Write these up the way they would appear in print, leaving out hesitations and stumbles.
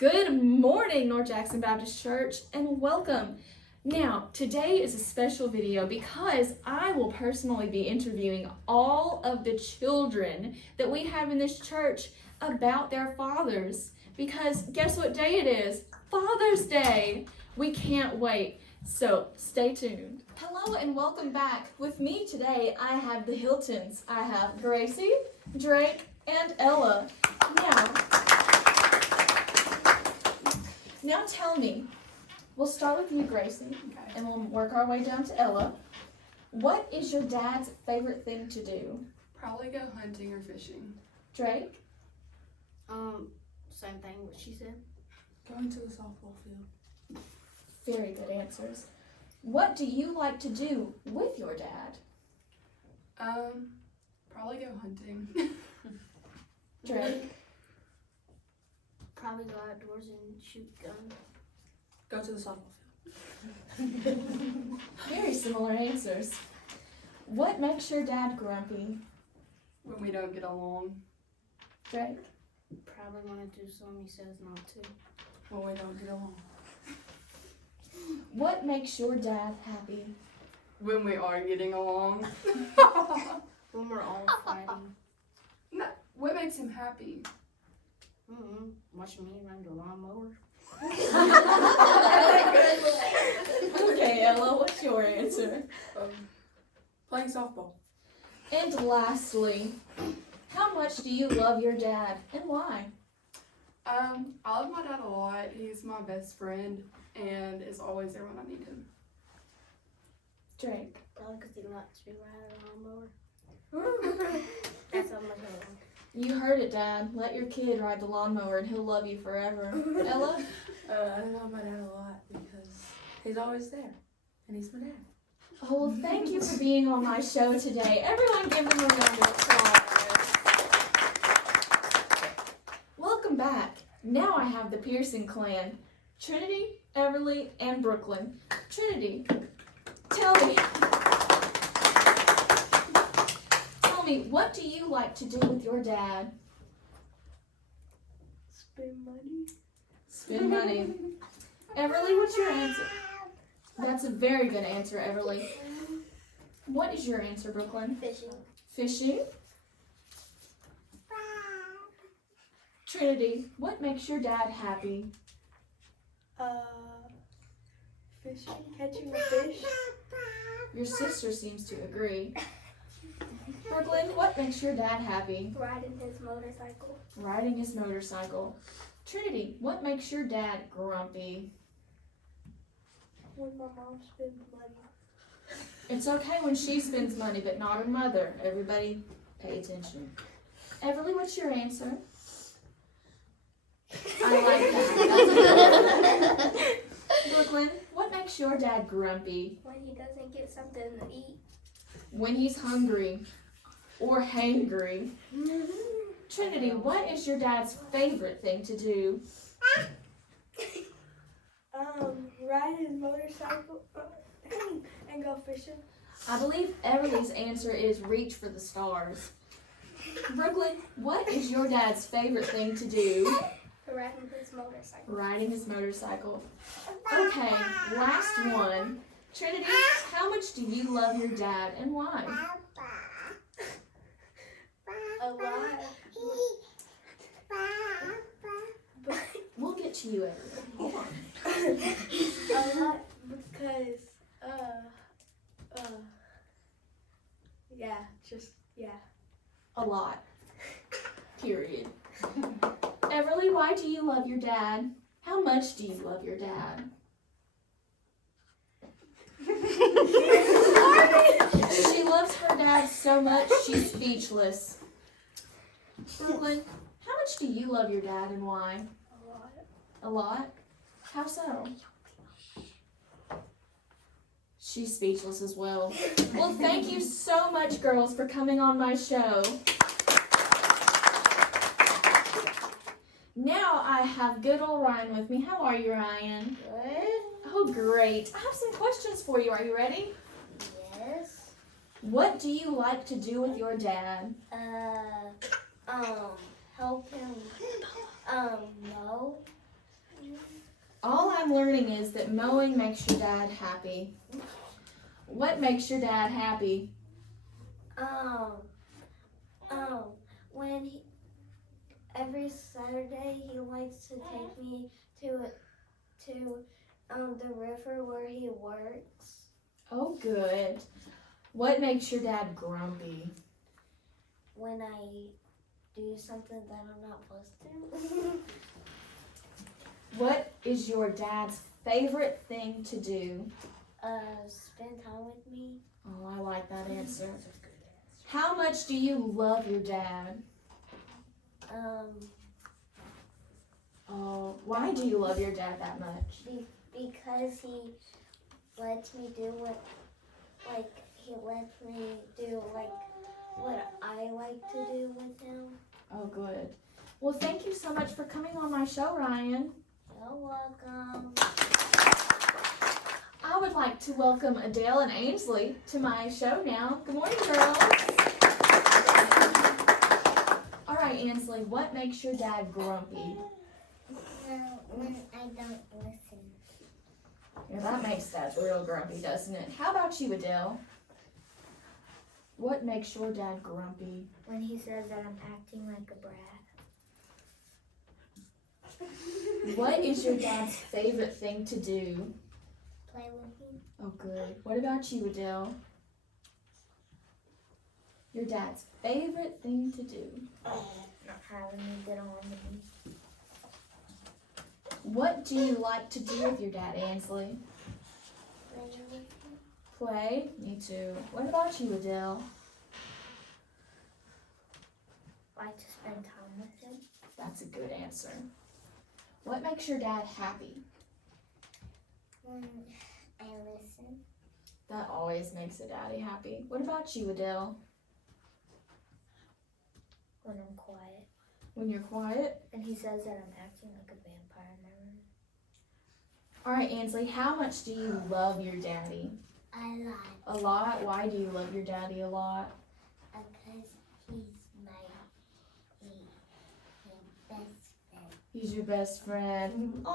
Good morning, North Jackson Baptist Church, and welcome. Now, today is a special video because I will personally be interviewing all of the children that we have in this church about their fathers. Because guess what day it is? Father's Day. We can't wait. So stay tuned. Hello and welcome back. With me today, I have the Hiltons. I have Gracie, Drake, and Ella. Now tell me, we'll start with you, Gracie, and we'll work our way down to Ella. What is your dad's favorite thing to do? Probably go hunting or fishing. Drake? Same thing what she said. Going to the softball field. Very good answers. What do you like to do with your dad? Probably go hunting. Drake? Probably go outdoors and shoot guns. Go to the softball field. Very similar answers. What makes your dad grumpy? When we don't get along. Drake? Probably want to do something he says not to. When we don't get along. What makes your dad happy? When we are getting along. When we're all fighting. No, what makes him happy? Watching me run the lawnmower. Okay, Ella, what's your answer? Playing softball. And lastly, how much do you love your dad and why? I love my dad a lot. He's my best friend and is always there when I need him. Drake? Probably because he lets me ride a lawnmower. That's all my dad. You heard it, Dad. Let your kid ride the lawnmower and he'll love you forever. Ella? I love my dad a lot because he's always there, and he's my dad. Oh, well, thank you for being on my show today. Everyone give them a round of applause. Welcome back. Now I have the Pearson clan. Trinity, Everly, and Brooklyn. Trinity, tell me, what do you like to do with your dad? Spend money. Spend money. Everly, what's your answer? That's a very good answer, Everly. What is your answer, Brooklyn? Fishing. Fishing. Trinity, what makes your dad happy? Fishing, catching a fish. Your sister seems to agree. Brooklyn, what makes your dad happy? Riding his motorcycle. Riding his motorcycle. Trinity, what makes your dad grumpy? When my mom spends money. It's okay when she spends money, but not her mother. Everybody pay attention. Everly, what's your answer? I like that. Brooklyn, what makes your dad grumpy? When he doesn't get something to eat. When he's hungry or hangry. Trinity, what is your dad's favorite thing to do? Ride his motorcycle and go fishing. I believe Everly's answer is reach for the stars. Brooklyn, what is your dad's favorite thing to do? Riding his motorcycle. Riding his motorcycle. Okay, last one. Trinity, how much do you love your dad and why? A lot. We'll get to you, Everly. Hold on. A lot because, A lot. Period. Everly, why do you love your dad? How much do you love your dad? She loves her dad so much she's speechless. Brooklyn, how much do you love your dad and why? A lot. A lot? How so? She's speechless as well. Well, thank you so much, girls, for coming on my show. Now I have good old Ryan with me. How are you, Ryan? Good. Oh, great. I have some questions for you. Are you ready? Yes. What do you like to do with your dad? Help him. No. All I'm learning is that mowing makes your dad happy. What makes your dad happy? When every Saturday he likes to take me to the river where he works. Oh, good. What makes your dad grumpy? When I do something that I'm not supposed to. What is your dad's favorite thing to do? Spend time with me. Oh, I like that answer. How much do you love your dad? Oh, why do you love your dad that much? Because he lets me do what I like to do with him. Oh, good. Well, thank you so much for coming on my show, Ryan. You're welcome. I would like to welcome Adele and Ainsley to my show now. Good morning, girls. All right, Ainsley, what makes your dad grumpy? When I don't listen. Yeah, that makes dad real grumpy, doesn't it? How about you, Adele? What makes your dad grumpy? When he says that I'm acting like a brat. What is your dad's favorite thing to do? Play with him. Oh, good. What about you, Adele? Your dad's favorite thing to do? Not having me get on with me. What do you like to do with your dad, Ainsley? Play with him. Play? Me too. What about you, Adele? Like to spend time with him. That's a good answer. What makes your dad happy? When I listen. That always makes a daddy happy. What about you, Adele? When I'm quiet. When you're quiet? And he says that I'm acting like a vampire in my room. All right, Ainsley, how much do you love your daddy? I lie. A lot? Why do you love your daddy a lot? Because he's my best friend. He's your best friend. Aww.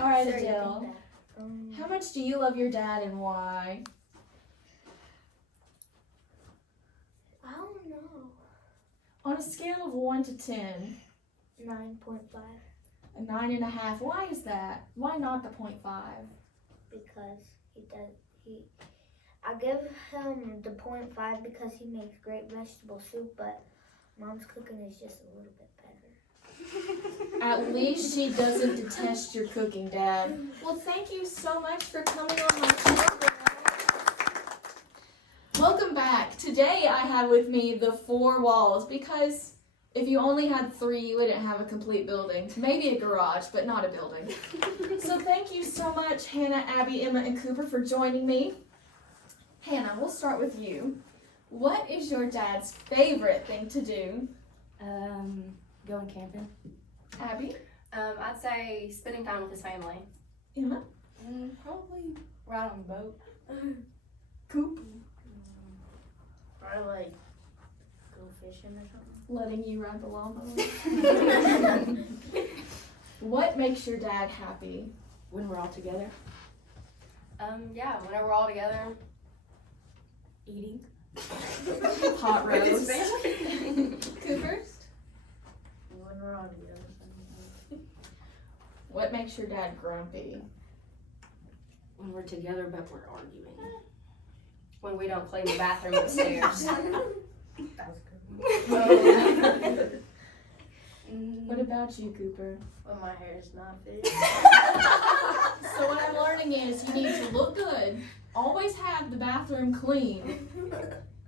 All right, Adele. How much do you love your dad and why? I don't know. On a scale of 1 to 10, 9.5. a 9.5. Why is that? Why not the 0.5? Because I give him the 0.5 because he makes great vegetable soup, but Mom's cooking is just a little bit better. At least she doesn't detest your cooking, Dad. Well, thank you so much for coming on my show. Welcome back. Today I have with me the 4 walls because if you only had 3, you wouldn't have a complete building. Maybe a garage, but not a building. So thank you so much, Hannah, Abby, Emma, and Cooper for joining me. Hannah, we'll start with you. What is your dad's favorite thing to do? Going camping. Abby? I'd say spending time with his family. Emma? Probably ride on a boat. Coop? Or like go fishing or something. Letting you ride the lawnmower. What makes your dad happy? When we're all together. Yeah, whenever we're all together. Eating. Hot With his roast. family. Cooper? When we're all together. What makes your dad grumpy? When we're together but we're arguing. When we don't clean the bathroom upstairs. What about you, Cooper? When my hair is not fitted. So what I'm learning is you need to look good, always have the bathroom clean,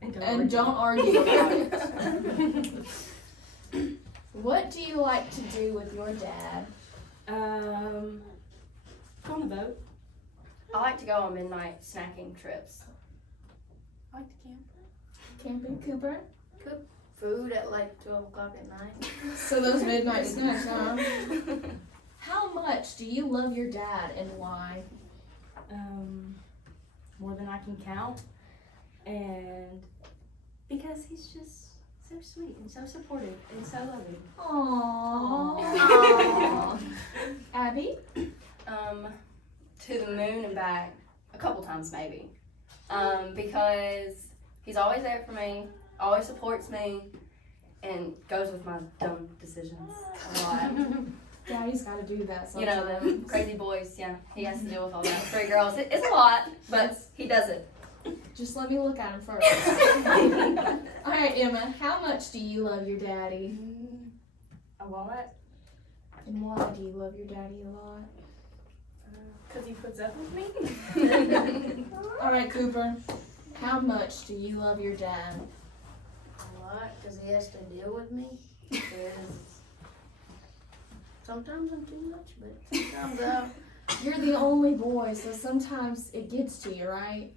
and don't argue about it. What do you like to do with your dad? Go on the boat. I like to go on midnight snacking trips. I like to camp. Camping, Cooper? Food at like 12 o'clock at night. So those midnight snacks, huh? How much do you love your dad and why? More than I can count. And because he's just so sweet and so supportive and so loving. Aww. times maybe. Because he's always there for me, always supports me, and goes with my dumb decisions a lot. Daddy's got to do that You sometimes. know, the crazy boys, yeah. He has to deal with all that. 3 girls, it's a lot, but he does it. Just let me look at him first. All right, Emma, how much do you love your daddy? A lot. And why do you love your daddy a lot? Because he puts up with me. All right, Cooper, how much do you love your dad? A lot, because he has to deal with me. Because sometimes I'm too much, but sometimes You're the only boy, so sometimes it gets to you, right?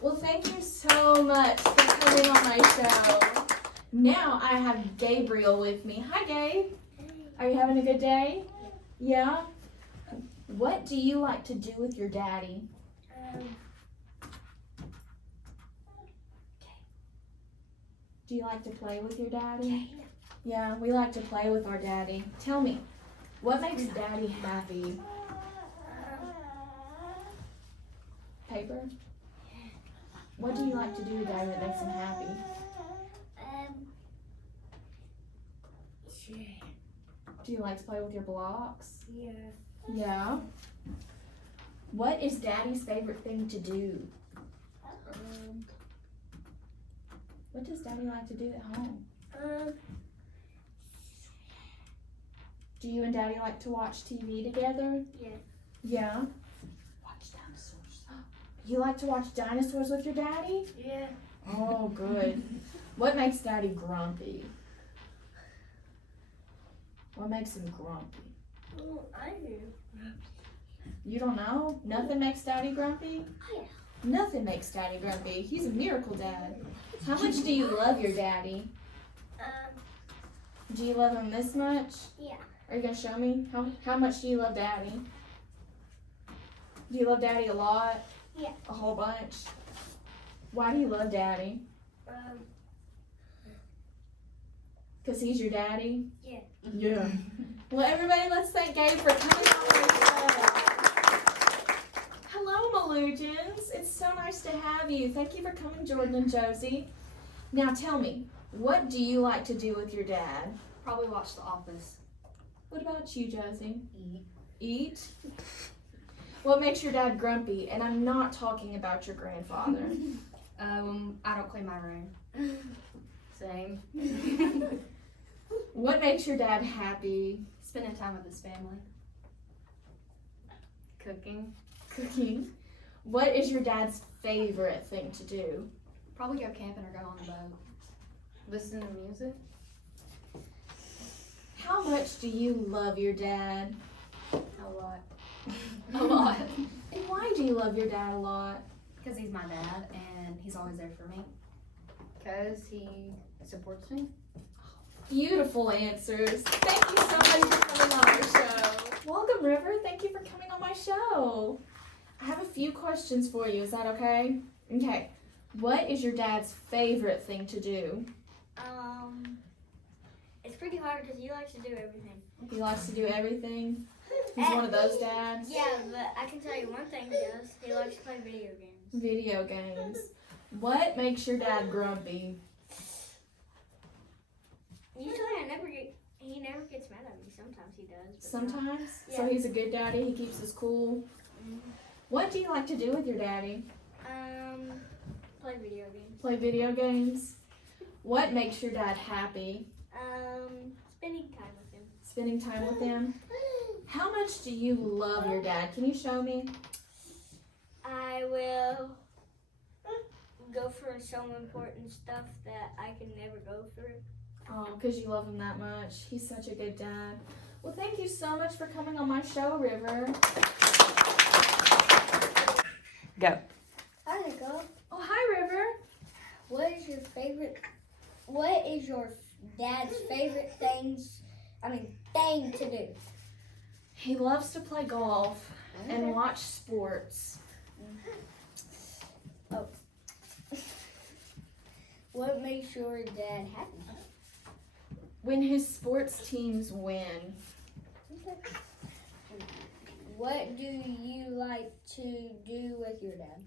Well, thank you so much for coming on my show. Now I have Gabriel with me. Hi, Gabe. Are you having a good day? Yeah? What do you like to do with your daddy? Do you like to play with your daddy? Yeah, we like to play with our daddy. Tell me, what makes daddy happy? Paper? What do you like to do with daddy that makes him happy? Do you like to play with your blocks? Yeah. Yeah. What is daddy's favorite thing to do? What does daddy like to do at home? Do you and daddy like to watch TV together? Yeah. Yeah. Watch dinosaurs. You like to watch dinosaurs with your daddy? Yeah. Oh, good. What makes daddy grumpy? What makes him grumpy? Oh, I do. You don't know? Nothing makes daddy grumpy? Yeah. Nothing makes daddy grumpy. He's a miracle dad. How much do you love your daddy? Do you love him this much? Yeah. Are you gonna show me? How much do you love daddy? Do you love daddy a lot? Yeah. A whole bunch? Why do you love daddy? Because he's your daddy? Yeah. Yeah. Well, everybody, let's thank Gabe for coming on our show. Hello, Malugins. It's so nice to have you. Thank you for coming, Jordan and Josie. Now tell me, what do you like to do with your dad? Probably watch The Office. What about you, Josie? Eat. Eat? What makes your dad grumpy? And I'm not talking about your grandfather. I don't clean my room. Same. What makes your dad happy? Spending time with his family. Cooking. Cooking. What is your dad's favorite thing to do? Probably go camping or go on a boat. Listen to music. How much do you love your dad? A lot. A lot. And why do you love your dad a lot? Because he's my dad and he's always there for me. Because he supports me. Beautiful answers. Thank you so much for coming on our show. Welcome, River. Thank you for coming on my show. I have a few questions for you. Is that okay? Okay. What is your dad's favorite thing to do? It's pretty hard because he likes to do everything. He likes to do everything. He's one of those dads. Yeah, but I can tell you one thing he does. He likes to play video games. Video games. What makes your dad grumpy? Usually he never gets mad at me. Sometimes he does. But Sometimes? So Yeah. he's a good daddy. He keeps us cool. What do you like to do with your daddy? Play video games. Play video games. What makes your dad happy? Spending time with him. Spending time with him. How much do you love your dad? Can you show me? I will go for some important stuff that I can never go through. Oh, because you love him that much. He's such a good dad. Well, thank you so much for coming on my show, River. Go. Hi, Nicole. Oh, hi, River. What is your dad's favorite thing to do? He loves to play golf and watch sports. What makes your dad happy? When his sports teams win. What do you like to do with your dad?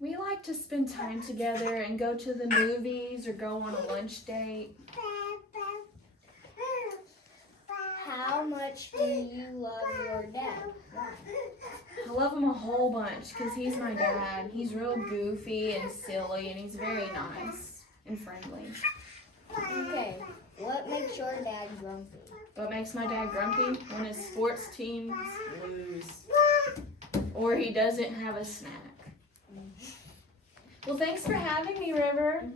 We like to spend time together and go to the movies or go on a lunch date. How much do you love your dad? I love him a whole bunch because he's my dad. He's real goofy and silly, and he's very nice and friendly. Okay, what makes your dad grumpy? What makes my dad grumpy? When his sports teams lose. Or he doesn't have a snack. Well, thanks for having me, River.